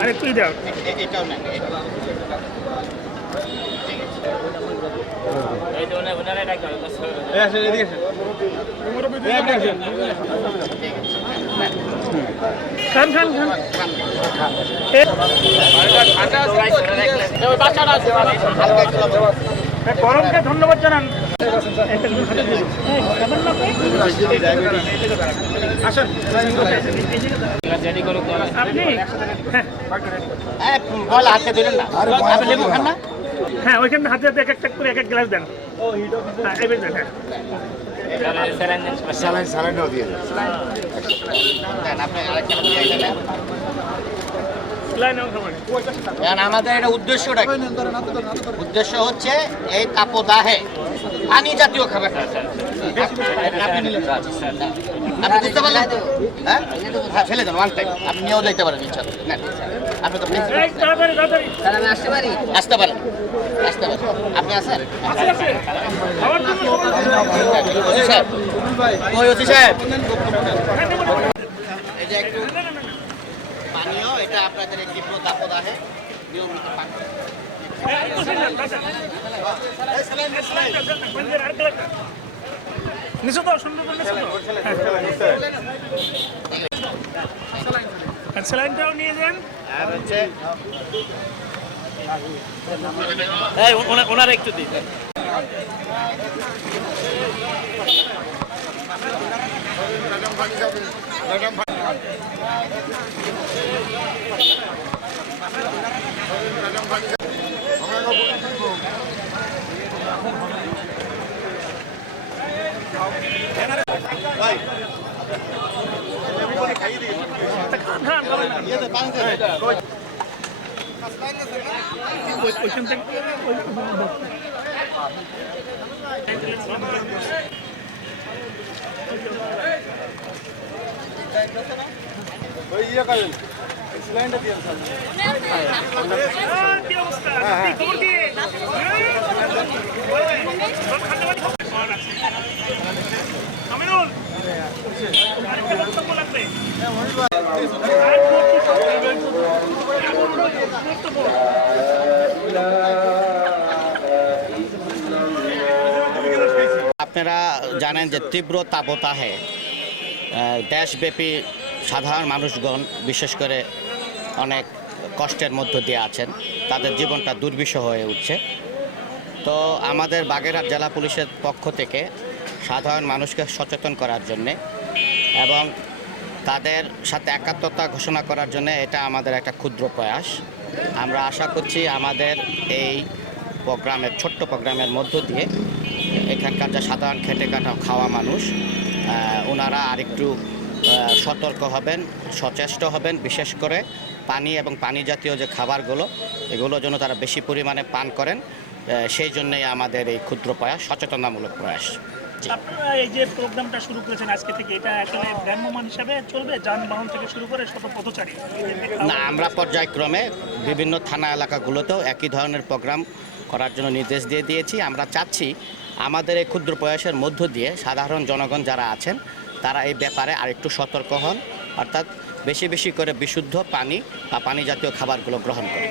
আরে তুই দাও এটাও না এই তো ওনারা ডাক্তার আসেন এদিকে আসেন খান খান খান গরমকে ধন্যবাদ জানান। আসেন আপনি হাতে ধরেন না আপনি লেবু খান না হ্যাঁ ওইখানে হাতে হাতে এক একটা করে এক এক গ্লাস দেন। হ্যাঁ এবার দেন আমাদের এটা উদ্দেশ্যটা উদ্দেশ্য হচ্ছে এই তাপদাহে পানি জাতীয় খাবার আপনি বুঝতে পারলেন হ্যাঁ ফেলে দেন ওয়ান টাইম আপনি নিয়েও যাইতে পারেন ইচ্ছা আপনি তো আসতে পারেন আসতে পারেন আপনি আসেন এই যে একটু পানীয় এটা আপনাদের এই তীব্র তাপদাহে নিয়মিত পান নিচে তো সুন্দর স্যালাইনটাও নিয়ে যান। আর হচ্ছে ওনারা একটু দিন আপনারা জানেন যে তীব্র তাপদাহে দেশব্যাপী সাধারণ মানুষগণ বিশেষ করে অনেক কষ্টের মধ্য দিয়ে আছেন, তাদের জীবনটা দুর্বিষহ হয়ে উঠছে। তো আমাদের বাগেরহাট জেলা পুলিশের পক্ষ থেকে সাধারণ মানুষকে সচেতন করার জন্যে এবং তাদের সাথে একাত্মতা ঘোষণা করার জন্য এটা আমাদের একটা ক্ষুদ্র প্রয়াস। আমরা আশা করছি আমাদের এই প্রোগ্রামের ছোট্ট প্রোগ্রামের মধ্য দিয়ে এখানকার যে সাধারণ খেটে খাওয়া মানুষ ওনারা আরেকটু সতর্ক হবেন, সচেষ্ট হবেন, বিশেষ করে পানি এবং পানি জাতীয় যে খাবারগুলো এগুলো যেন তারা বেশি পরিমাণে পান করেন, সেই জন্যই আমাদের এই ক্ষুদ্র প্রয়াস, সচেতনামূলক প্রয়াস। আপনারা এই যে প্রোগ্রামটা শুরু করেছেন আজকে থেকে, এটা আসলে ভ্রাম্যমাণ হিসাবে চলবে, যানবাহন থেকে শুরু করে ছোট পথচারী? না, আমরা পর্যায়ক্রমে বিভিন্ন থানা এলাকাগুলোতেও একই ধরনের প্রোগ্রাম করার জন্য নির্দেশ দিয়ে দিয়েছি। আমরা চাচ্ছি আমাদের এই ক্ষুদ্র প্রয়াসের মধ্য দিয়ে সাধারণ জনগণ যারা আছেন তারা এই ব্যাপারে আরেকটু সতর্ক হন, অর্থাৎ বেশি বেশি করে বিশুদ্ধ পানি বা পানি জাতীয় খাবারগুলো গ্রহণ করে।